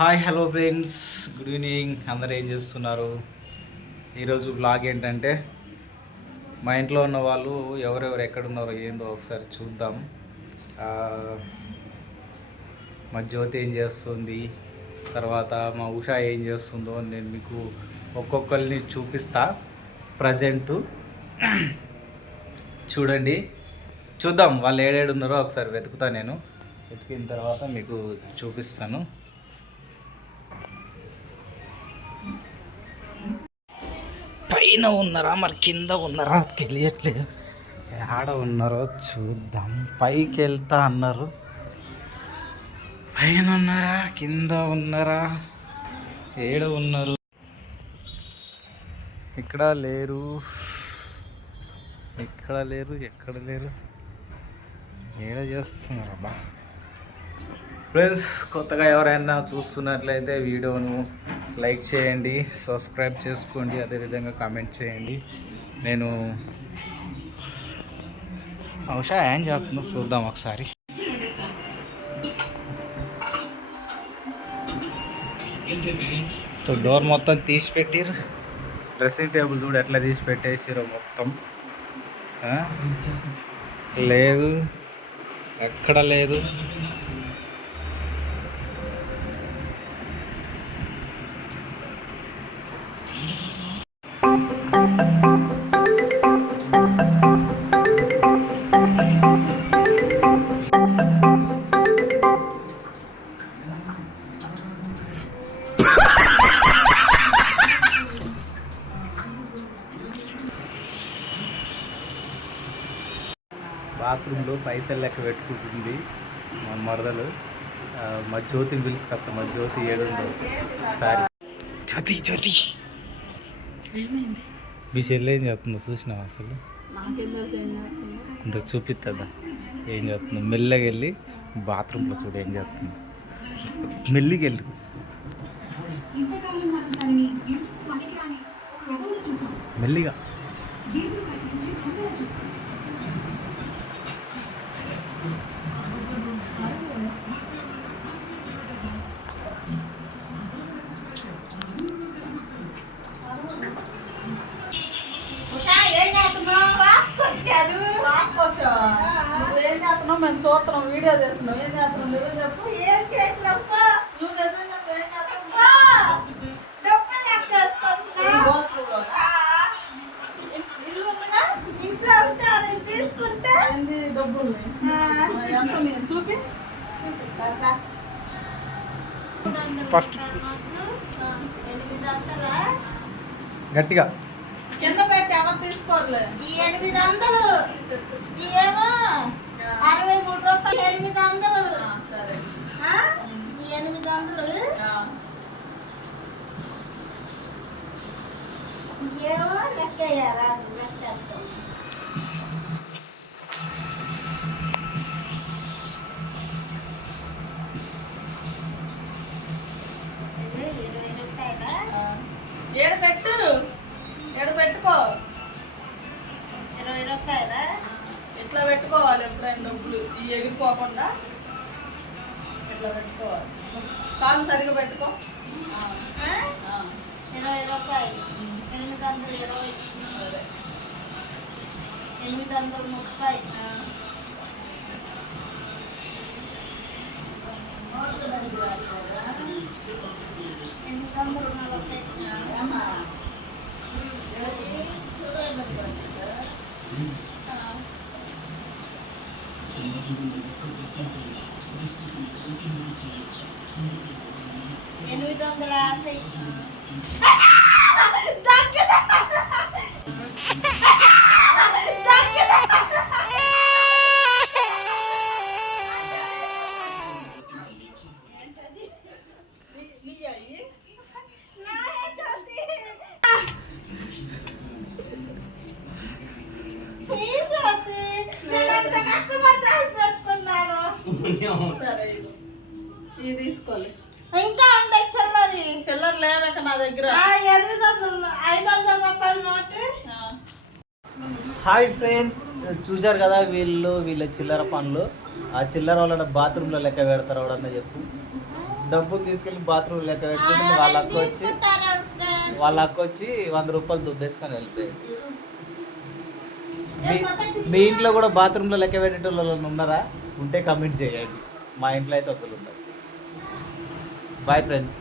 Hi hello friends. Good evening. అందరు ఏం చేస్తున్నారు? ఈరోజు బ్లాగ్ ఏంటంటే మా ఇంట్లో ఉన్న వాళ్ళు ఎవరెవరు ఎక్కడున్నారో ఏందో ఒకసారి చూద్దాం. మా జ్యోతి ఏం చేస్తుంది? తర్వాత మా ఉషా ఏం చేస్తుందో నేను మీకు ఒక్కొక్కరిని చూపిస్తా. ప్రజెంటు చూడండి. చూద్దాం వాళ్ళు ఏడేడు ఉన్నారో ఒకసారి వెతుకుతా నేను. వెతికిన తర్వాత మీకు చూపిస్తాను. పైన ఉన్నారా? మరి కింద ఉన్నారా? తెలియట్లేదు. ఆడ ఉన్నారో చూద్దాం. పైకి వెళ్తా అన్నారు. పైన ఉన్నారా? కింద ఉన్నారా? ఏడ ఉన్నారు? ఇక్కడ లేరు? ఇక్కడ లేరు? ఎక్కడ లేరు? ఏడ చేస్తున్నారు అబ్బా ఫ్రెండ్స్ కొత్తగా ఎవరైనా చూస్తున్నట్లయితే వీడియోను లైక్ చేయండి సబ్స్క్రైబ్ చేసుకోండి అదేవిధంగా కామెంట్ చేయండి. నేను బహుశా ఏం చేస్తుందో చూద్దాం ఒకసారి. డోర్ మొత్తం తీసి పెట్టిరు డ్రెస్సింగ్ టేబుల్ చూడు ఎట్లా తీసి పెట్టేసిరో మొత్తం లేదు. ఎక్కడ లేదు. బాత్రూంలో పైసలు లెక్క పెట్టుకుంటుంది మా మరదలు. మా జ్యోతిని పిలుచుకొస్తా మా జ్యోతి ఏడుందో సారీ. జ్యోతి జ్యోతి. మీ చెల్లి ఏం చెప్తుందో చూసినావు అసలు? ఇంత చూపిస్తుందా ఏం చెప్తుందో మెల్లగా వెళ్ళి బాత్రూంలో చూడు ఏం చెప్తుంది మెల్లిగా వెళ్ళి. మెల్లిగా. మేము చూస్తున్నాం వీడియో చేస్తున్నాం ఏం చేస్తున్నాం? నిజం చెప్పు. ఏం చేయట్లప్పా నువ్వు నిజం చెప్పు. ఏం డబ్బులు ఎంత నేను చూపి. ఫస్ట్. గట్టిగా. కింద పెట్టి ఎవరు తీసుకోరులే? ఈ ఎనిమిది వందలు. ఏమో ఎనిమిది వందలు. ఎనిమిది వందలు? ఏమో లెక్కయ్యారా లెక్కేస్తాం. ఏడు పెట్టు. ఏడు పెట్టుకో. ఇరవై రూపాయలా? ఇట్లా పెట్టుకోవాలి ఎప్పుడైనా డబ్బులు. ఈ ఎగిరిపోకుండా ఇట్లా పెట్టుకోవాలి. కాలు సరిగా పెట్టుకో. ఇరవై రూపాయలు. ఎనిమిది వందలు ఇరవై. ఎనిమిది వందలు ముప్పై. ఎనిమిది వందలు నలభై. ఎనిమిది వందల యాభై ఇది తీసుకోవాలి. ఇంకా ఉండే చిల్లరి చిల్లర లేదక నా దగ్గర. ఆ, ఎనిమిది వందలు ఐదు వందల రూపాయల నోటు. ఆ. హాయ్ ఫ్రెండ్స్ చూశారు కదా వీళ్ళు వీళ్ళ చిల్లర పనులు. ఆ చిల్లర వాళ్ళ బాత్రూంలో లెక్క పెడతారు ఎవడన్నా చెప్పు. డబ్బులు తీసుకెళ్ళి బాత్రూమ్ లెక్క పెట్టుకుంటుంది వాళ్ళ అక్క వచ్చి. వాళ్ళ అక్క వచ్చి వంద రూపాయలు దుబ్బేసుకొని వెళ్తాయి మీ మీ ఇంట్లో కూడా బాత్రూంలో లెక్క పెట్టేటోళ్ళు ఉన్నారా? ఉంటే కమెంట్ చేయండి. మా ఇంట్లో అయితే ఒకరు ఉన్నారు. Bye friends